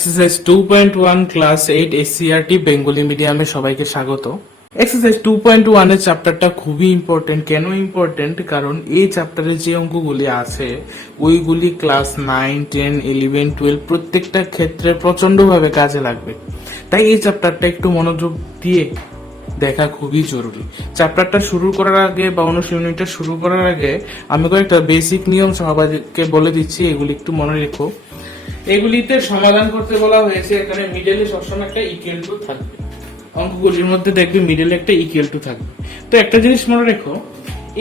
Exercise 2.1 class 8 SCRT Bengali মিডিয়ামে সবাইকে স্বাগত। এক্সারসাইজ 2.1 এর চ্যাপ্টারটা খুবই ইম্পর্টেন্ট। কেন ইম্পর্টেন্ট? কারণ এই চ্যাপ্টারে যে অঙ্কগুলি আছে ওইগুলি ক্লাস 9, 10, 11, 12 প্রত্যেকটা ক্ষেত্রে প্রচন্ডভাবে কাজে লাগবে। তাই এই চ্যাপ্টারটা একটু মনোযোগ দিয়ে দেখা খুবই জরুরি। চ্যাপ্টারটা শুরু করার আগে বা অনুশীলনীটা শুরু করার আগে আমি কয়েকটা বেসিক নিয়ম সবাইকে বলে দিচ্ছি, এগুলি একটু মনে রেখো। এগুলিতে সমাধান করতে বলা হয়েছে, এখানে মিডলে সবসময় একটা ইকুয়াল টু থাকবে। অঙ্কগুলির মধ্যে দেখবে মিডলে একটা ইকুয়াল টু থাকবে। তো একটা জিনিস মনে রেখো,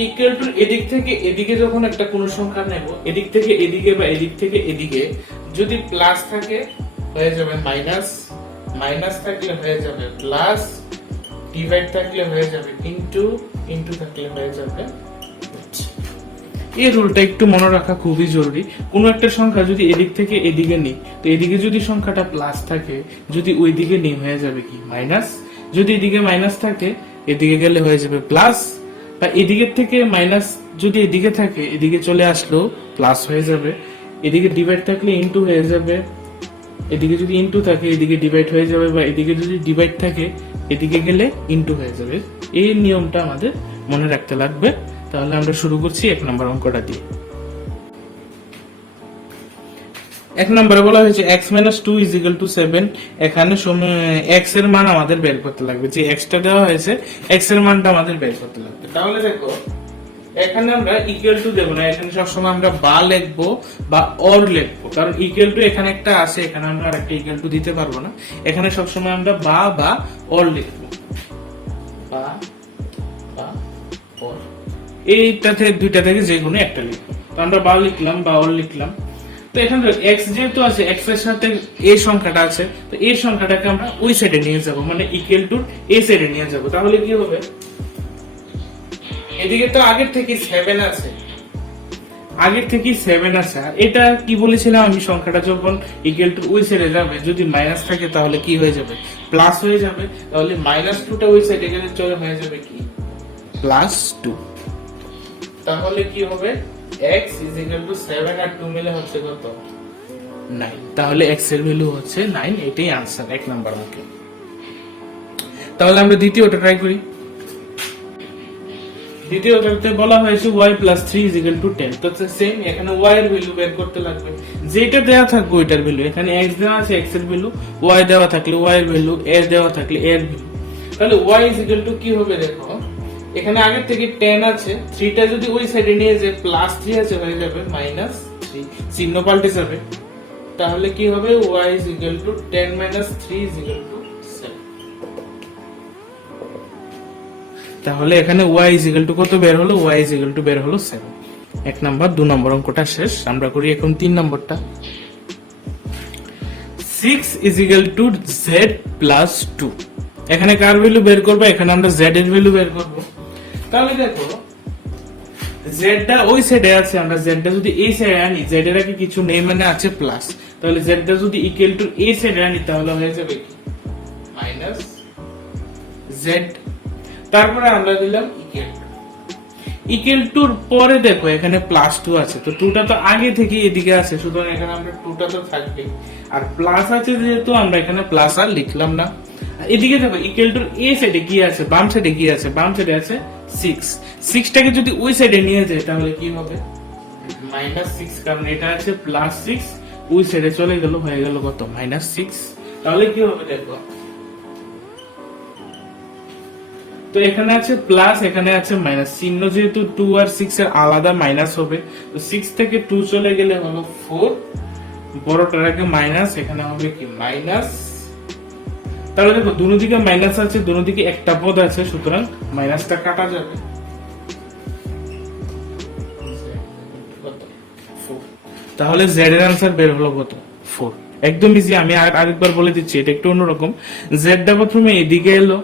ইকুয়াল টু এদিক থেকে এদিকে যখন একটা কোনো সংখ্যা নেব, এদিক থেকে এদিকে বা এদিক থেকে এদিকে যদি প্লাস থাকে হয়ে যাবে মাইনাস, মাইনাস থাকলে হয়ে যাবে প্লাস, ডিভাইড থাকলে হয়ে যাবে ইনটু, ইনটু থাকলে হয়ে যাবে। এই রুলটা একটু মনে রাখা খুবই জরুরি। কোনো একটা সংখ্যা যদি এদিক থেকে এদিকে নিই, তো এদিকে যদি সংখ্যাটা প্লাস থাকে, যদি ওই দিকে নিই হয়ে যাবে কি মাইনাস, যদি এদিকে মাইনাস থাকে এদিকে গেলে হয়ে যাবে প্লাস, বা এদিকের থেকে মাইনাস যদি এদিকে থাকে এদিকে চলে আসলো প্লাস হয়ে যাবে, এদিকে ডিভাইড থাকলে ইনটু হয়ে যাবে, এদিকে যদি ইনটু থাকে এদিকে ডিভাইড হয়ে যাবে, বা এদিকে যদি ডিভাইড থাকে এদিকে গেলে ইনটু হয়ে যাবে। এই নিয়মটা আমাদের মনে রাখতে লাগবে। তাহলে আমরা শুরু করছি 1 নম্বর অঙ্কটা দিয়ে। 1 নম্বরে বলা হয়েছে x - 2 = 7। এখানে x এর মান আমাদের বের করতে লাগবে। যে x টা দেওয়া হয়েছে x এর মানটা আমাদের বের করতে লাগবে। তাহলে দেখো এখানে আমরা ইকুয়াল টু দেব না, এখানে সবসময় আমরা বা লিখবো বা অর লিখবো। কারণ ইকুয়াল টু এখানে একটা আছে, এখানে আমরা আরেকটা ইকুয়াল টু দিতে পারবো না। এখানে সবসময় আমরা বা অর লিখবো, বা অর। এইটাতে দুইটা থেকে যে কোনো একটা লিখবো। তো আমরা বা লিখলাম বা অর লিখলাম। তো এখানে x যেহেতু আছে, x এর সাথে এই সংখ্যাটা আছে, তো এই সংখ্যাটাকে আমরা ওই সাইডে নিয়ে যাব, মানে ইকুয়াল টু এই সাইডে নিয়ে যাব। তাহলে কি হবে, এদিকে তো আগের থেকে 7 আছে, আগের থেকে 7 আছে। আর এটা কি বলেছিলাম আমি, সংখ্যাটা যখন ইকুয়াল টু ওই সাইডে যাবে যদি মাইনাস থাকে তাহলে কি হয়ে যাবে, প্লাস হয়ে যাবে। তাহলে -2টা ওই সাইডে গেলে চলে হয়ে যাবে কি +2। তাহলে কি হবে, x = 7 আর 2 মিলে হচ্ছে কত, 9। তাহলে x এর ভ্যালু হচ্ছে 9। এটাই आंसर 1 নাম্বার অঙ্কে। তাহলে আমরা দ্বিতীয়টা ট্রাই করি। দ্বিতীয়টাতে বলা হয়েছে y + 3 = 10। তো সেম এখানে y এর ভ্যালু বের করতে লাগবে। যেটা দেওয়া থাকবে ওইটার ভ্যালু, এখানে x দেওয়া আছে x এর ভ্যালু, y দেওয়া থাকলে y এর ভ্যালু, a দেওয়া থাকলে a এর ভ্যালু। তাহলে y = কি হবে, দেখো এখানে আগের থেকে 10 আছে, 3টা যদি ওই সাইডে নিয়ে যে +3 আছে হয়ে যাবে -3, চিহ্ন পাল্টে যাবে। তাহলে কি হবে, y = 10 - 3 = 7। তাহলে এখানে y = কত বের হলো, y = বের হলো 7। 1 নাম্বার 2 নম্বর অঙ্কটা শেষ। আমরা করি এখন 3 নম্বরটা। 6 = z + 2। এখানে কার ভ্যালু বের করব, এখানে আমরা z এর ভ্যালু বের করব। তাহলে দেখো z টা ওই সাইডে আছে, আমরা z টা যদি এই সাইডে আনি, z এর আগে কিছু নেই মানে আছে প্লাস, তাহলে z টা যদি ইকুয়াল টু এই সাইডে আনি তাহলে হয়ে যাবে কি -z। তারপরে আমরা দিলাম ইকুয়াল টুর পরে দেখো এখানে +2 আছে, তো 2টা তো আগে থেকে এদিকে আছে, সুতরাং এখানে আমরা 2টা তো থাকবে, আর প্লাস আছে যেহেতু আমরা এখানে প্লাস আর লিখলাম না। এদিকে দেখো ইকুয়াল টুর এই সাইডে কি আছে, বাম সাইডে কি আছে, বাম সাইডে আছে 6। 6টাকে যদি ওই সাইডে নিয়ে যায় তাহলে কি হবে -6, কারণ এটা আছে +6, ওই সাইডে চলে গেল হয়ে গেল কত -6। তাহলে কি হবে দেখো, তো এখানে আছে প্লাস, এখানে আছে মাইনাস, চিহ্ন যেহেতু 2 আর 6 এর আলাদা মাইনাস হবে, তো 6 থেকে 2 চলে গেলে হলো 4, বড়টার আগে মাইনাস, এখানে হবে কি মাইনাস। তাহলে দেখো দুনো দিকে মাইনাস আছে, দুনো দিকে একটা পদ আছে, সুতরাং মাইনাসটা কাটা যাবে। তাহলে z এর आंसर বের হলো কত, 4। একদম ইজি। আমি আরেকবার বলে দিচ্ছি, এটা একটু অন্যরকম। z টা প্রথমে এদিকে এলো,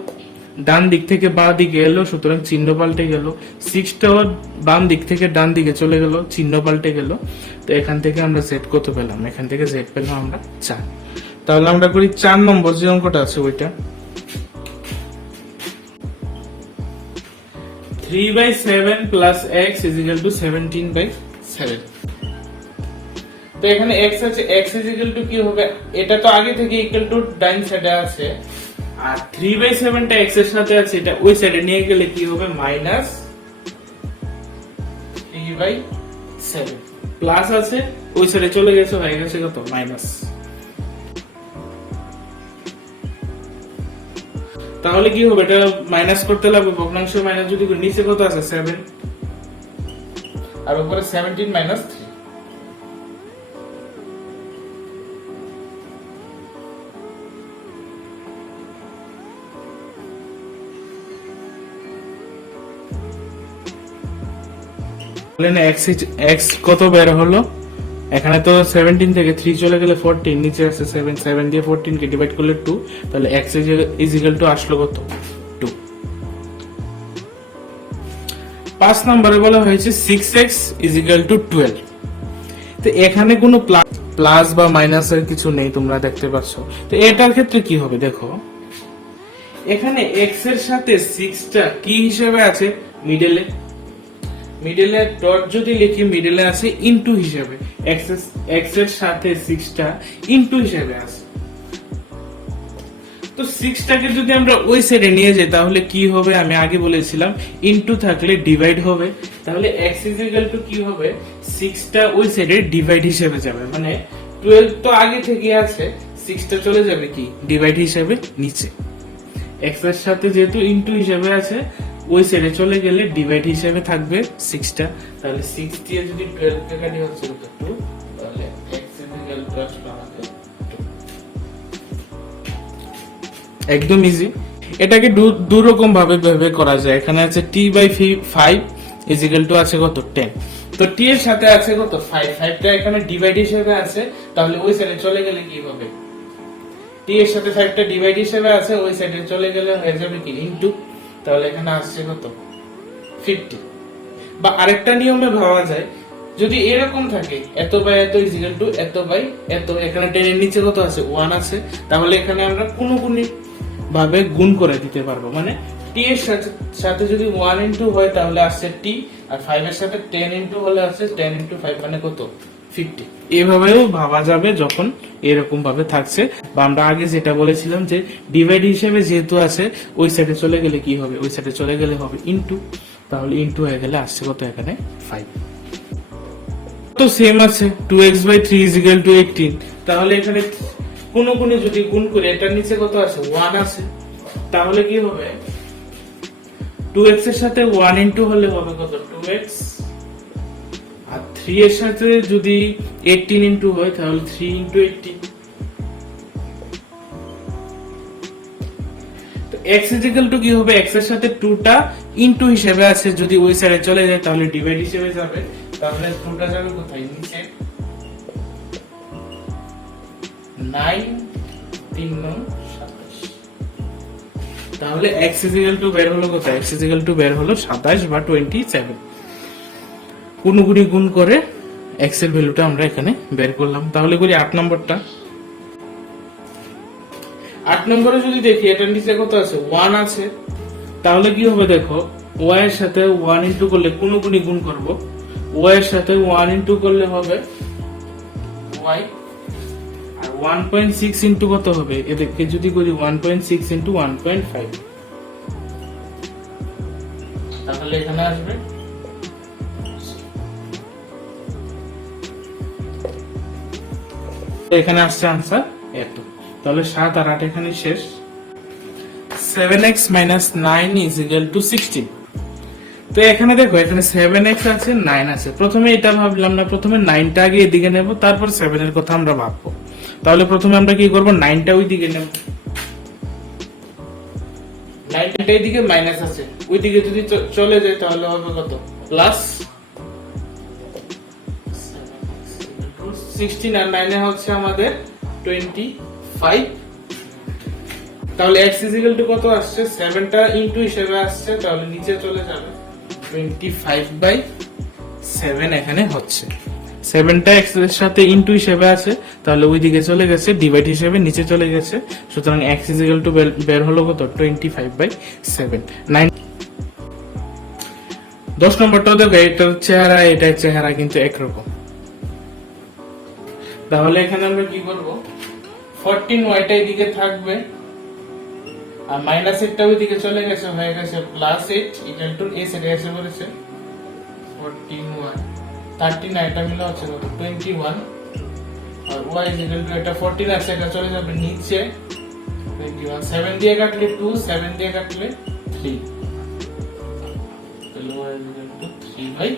ডান দিক থেকে বাঁ দিকে এলো, সুতরাং চিহ্ন পাল্টে গেল। 6টাও বাম দিক থেকে ডান দিকে চলে গেল, চিহ্ন পাল্টে গেল। তো এখান থেকে আমরা z কত পেলাম, এখান থেকে z পেলাম আমরা 4। তাহলে আমরা করি 4 নম্বর যে অঙ্কটা আছে ওইটা। 3/7 + x = 17/7। তো এখানে x আছে, x ইজ ইকুয়াল টু কি হবে, এটা তো আগে থেকে ইকুয়াল টু ডাইন সাইডে আছে, আর 3/7 টা x এর সাথে আছে, এটা ওই সাইডে নিয়ে গেলে কি হবে মাইনাস 3/7 প্লাস আছে ওই সাইডে চলে গেছে, হয়ে গেছে কত মাইনাস। তাহলে কি হবে, এটা মাইনাস করতে লাগবে, ভগ্নাংশ মাইনাস যদি করি, নিচে কত আছে 7 আর উপরে 17 মাইনাস 3। x কত বের হলো, এখানে তো 17 থেকে 3 চলে গেলে 14, নিচে আছে 7, 7 দিয়ে 14 কে ডিভাইড করলে 2, তাহলে x ইজ ইকুয়াল টু আসলো কত 2। 5 নম্বরে বলা হয়েছে 6x ইজ ইকুয়াল টু 12। তো এখানে কোনো প্লাস বা মাইনাসের কিছু নেই, তোমরা দেখতে পাচ্ছ। তো এটার ক্ষেত্রে কি হবে দেখো, এখানে x এর সাথে 6 টা কি হিসেবে আছে মিডলে, মিডলে ডট যদি লিখি মিডলে আছে ইনটু হিসেবে, x এর সাথে 6 টা ইনটু হিসেবে আছে। তো 6 টাকে যদি আমরা ওই সাইডে নিয়ে যাই তাহলে কি হবে, আমি আগে বলেছিলাম ইনটু থাকলে ডিভাইড হবে, তাহলে x ইজ ইকুয়াল টু কি হবে 6 টা ওই সাইডে ডিভাইড হিসেবে যাবে, মানে 12 তো আগে থেকে আছে, 6 টা চলে যাবে কি ডিভাইড হিসেবে নিচে। x এর সাথে যেহেতু ইনটু হিসেবে আছে, ওই সাইডে চলে গেলে ডিভাইড হিসেবে থাকবে 6 টা, তাহলে 6 দিয়ে যদি 12 কে কাটি হচ্ছে কত 2, তাহলে x ইজ ইকুয়াল টু আসলে আমাদের 2। একদম ইজি। এটাকে দু রকম ভাবে ভেবে করা যায়, এখানে আছে t/5 ইজ ইকুয়াল টু আছে কত 10, তো t এর সাথে আছে কত 5, 5 টা এখানে ডিভাইড হিসেবে আছে, তাহলে ওই সাইডে চলে গেলে কি হবে, t এর সাথে 5 টা ডিভাইড হিসেবে আছে, ওই সাইডে চলে গেলে হয়ে যাবে কি ইনটু, তাহলে এখানে আসছে কত 50। বা আরেকটা নিয়মে ভাবা যায়, যদি এরকম থাকে এত বাই এত ইজ ইকুয়াল টু এত বাই এত, এখানে 10 এর নিচে কত আছে 1 আছে, তাহলে এখানে আমরা কোনো ভাবে গুণ করে দিতে পারবো, মানে t এর সাথে যদি 1 ইনটু হয় তাহলে আসছে t, আর 5 এর সাথে 10 ইনটু হলে আসছে 10 ইনটু 5 মানে কত 50। এভাবেও ভাবা যাবে যখন এরকম ভাবে থাকছে, বা আমরা আগে যেটা বলেছিলাম যে ডিভাইড হিসেবে যেহেতু আছে, ওই সাইডে চলে গেলে কি হবে, ওই সাইডে চলে গেলে হবে ইনটু, তাহলে ইনটু হয়ে গেলে আসছে কত এখানে 5। তো সেম আছে 2x/3 ইজ ইকুয়াল টু 18, তাহলে এখানে কোনো যদি গুণ করে এটার নিচে কত আছে 1 আছে, তাহলে কি হবে 2x এর সাথে 1 ইনটু হলে হবে কত 2x, আর 3 এর সাথে যদি 18 ইনটু হয় তাহলে 3 ইনটু 18। তো x ইজ ইকুয়াল টু কি হবে, x এর সাথে 2 টা ইনটু হিসেবে আছে, যদি ওই সাইডে চলে যায় তাহলে ডিভাইড হিসেবে যাবে, তাহলে 2 টা যাবে কোথায় নিচে 9 3 9 27, তাহলে x ইজ ইকুয়াল টু বের হলো কোথায়, x ইজ ইকুয়াল টু বের হলো 27 বা 27। কোনগুলি গুণ করে x এর ভ্যালুটা আমরা এখানে বের করলাম। তাহলে করি 8 নম্বরটা। 8 নম্বরে যদি দেখি এটার নিচে কত আছে 1 আছে, তাহলে কি হবে দেখো, y এর সাথে 1 ইনটু করলে কোনগুলি গুণ করব, y এর সাথে 1 ইনটু করলে হবে y, আর 1.6 ইনটু কত হবে, এদেরকে যদি করি 1.6 ইনটু 1.5, তাহলে এখানে আসবে এখানে আসছে आंसर এত। তাহলে 7 আর 8 এখানে শেষ। 7x - 9 = 16। তো এখানে দেখো, এখানে 7x আছে 9 আছে, প্রথমে এটা ভাবলাম না, প্রথমে 9 টা আগে এদিকে নেব, তারপর 7 এর কথা আমরা ভাববো। তাহলে প্রথমে আমরা কি করব, 9 টা ওই দিকে নেব, 9 টা এইদিকে মাইনাস আছে, ওই দিকে যদি চলে যায় তাহলে হবে কত প্লাস 16, আর 9 এ হচ্ছে আমাদের 25। তাহলে x = কত আসছে, 7 টা ইনটু হিসেবে আসছে, তাহলে নিচে চলে যাবে 25/7 এখানে হচ্ছে। 7 টা x এর সাথে ইনটু হিসেবে আছে, তাহলে ওই দিকে চলে গেছে, ডিভাইড হিসেবে নিচে চলে গেছে, সুতরাং x = বের হলো কত 25/7। 10 নম্বরটাও দেখো, এটার চেহারা এটার চেহারা কিন্তু একরকম। তাহলে এখানে আমরা কি করব, 14y টা এদিকে থাকবে আর মাইনাস 8টা ওইদিকে চলে গেছে, হয়ে গেছে প্লাস 8 ইকুয়াল টু a সেটা এসে পড়েছে 14y। 13 এটা মিলে হচ্ছে কত 21 আর y ইজ ইকুয়াল টু এটা 14 আছে, এটা চলে যাবে নিচে 21। 7 দিয়ে কাটলে 2, 7 দিয়ে কাটলে 3, তাহলে y ইজ ইকুয়াল টু 3/2।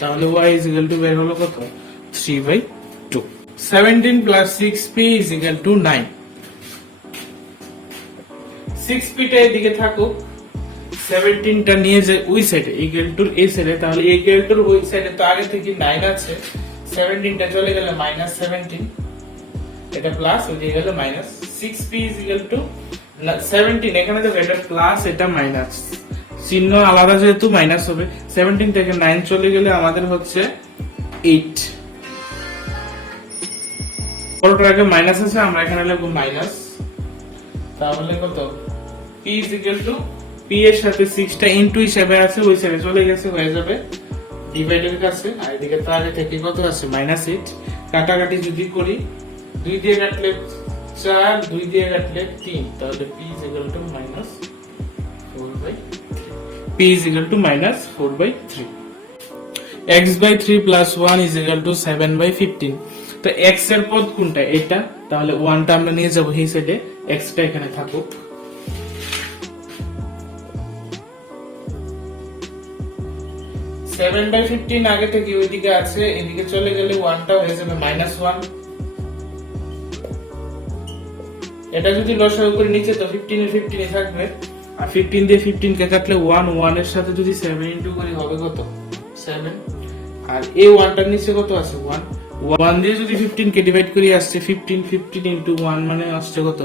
তাহলে y ইজ ইকুয়াল টু বের হলো কত 3/2। 17 plus 6p is equal to 9। 6p টা এদিকে থাকুক, 17 টা নিয়ে যে ওই সাইডে ইকুয়াল টু এই সাইডে, তাহলে ইকুয়াল টু ওই সাইডে তো আগে থেকে 9 আছে, 17 টা চলে গেলে -17, এটা প্লাস ওই দিকে গেলে minus. 6p is equal to 17, এখানে তো এটা প্লাস এটা মাইনাস, চিহ্ন আলাদা যেহেতু মাইনাস হবে। 17 থেকে 9 চলে গেলে আমাদের হচ্ছে 8, পরটার আগে মাইনাস আছে, আমরা এখানে লিখব মাইনাস। তাহলে কত p is equal to p এর সাথে 6 টা ইনটু হিসেবে আছে, ওই সাইডে চলে গেছে, হয়ে যাবে ডিভাইডের কাছে। আর এদিকে তো আগে থেকে কত আছে -8, কাটাকাটি যদি করি 2 দিয়ে কাটলে 4, 2 দিয়ে কাটলে 3, তাহলে p is equal to -4/3। p is equal to -4/3। x/3 plus 1 is equal to 7/15। তো x এর পদ কোনটা, এটা, তাহলে 1 টা আমরা নিয়ে যাব এই সাইডে, x টা এখানে থাকুক। 7/15 আগে থেকে ওইদিকে আছে, এদিকে চলে গেলে 1 টা হয়ে যাবে -1। এটা যদি লসাগু করে নিচে তো 15 এর 15 এ থাকবে, আর 15 দিয়ে 15 কে কাটলে 1 এর সাথে যদি 7 ইনটু করি হবে কত 7, আর এই 1 টার নিচে কত আছে 1 দিয়ে যদি 15 কে ডিভাইড করি আসছে 15 ইনটু 1 মানে আসছে কত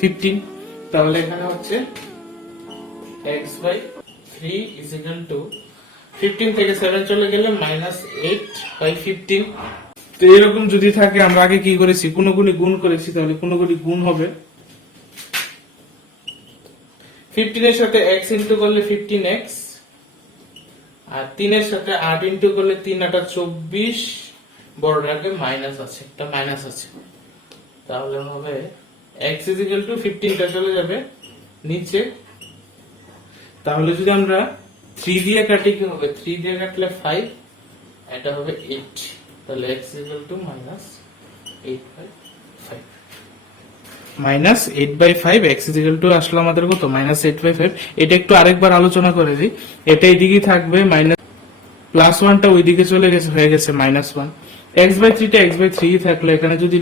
15। তাহলে এখানে হচ্ছে x/3 is equal to 15 থেকে 7 চলে গেলে -8/15। তো এরকম যদি থাকে, আমরা আগে কি করেছি, কোনগুলি গুণ করেছি, তাহলে কোনগুলি গুণ হবে। 15 এর সাথে x ইনটু করলে 15x, আর 3 এর সাথে 8 ইনটু করলে 3 8 24, বড়টার আগে মাইনাস আছে, একটা মাইনাস আছে, তাহলে হবে x is equal to 15 টা চলে যাবে নিচে। তাহলে যদি আমরা 3 দিয়ে কাটি কি হবে, 3 দিয়ে কাটলে 5, এটা হবে 8, তাহলে x is equal to -8/5 x is equal to আসলে আমাদের কত -8/5। এটা একটু আরেকবার আলোচনা করে দিই, এটা এইদিকে থাকবে +1 টা ওইদিকে চলে গেছে, হয়ে গেছে -1। x/3 টা x/3 থাকলে এখানে যদি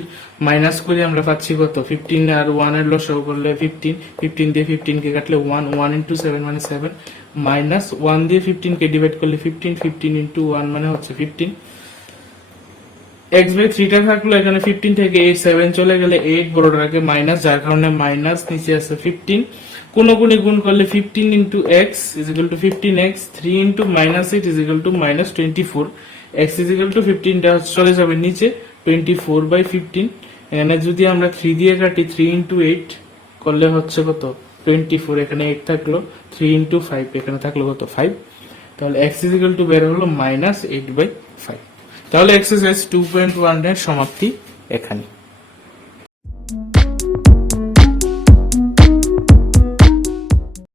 মাইনাস করি আমরা পাচ্ছি কত 15, আর 1 এর লসাগু করলে 15 দিয়ে 15 কে কাটলে 1 ইনটু 7 মানে 7, -1 দিয়ে 15 কে ডিভাইড করলে 15 ইনটু 1 মানে হচ্ছে 15। x/3 টা থাকলো, এখানে 15 থেকে 7 চলে গেলে 8, বড়টার আগে মাইনাস, যার কারণে মাইনাস, নিচে আছে 15। কোনগুলি গুণ করলে 15 into x is equal to 15x, 3 into -8 is equal to -24, x is equal to 15 টা চলে যাবে নিচে 24/15। এখানে যদি আমরা 3 দিয়ে কাটি, 3 ইনটু 8 করলে হচ্ছে কত 24, এখানে 8 থাকলো, 3 ইনটু 5 এখানে থাকলো কত 5, তাহলে x is equal to বের হলো -8/5। তাহলে এক্সারসাইজ 2.1 এর সমাপ্তি এখানে।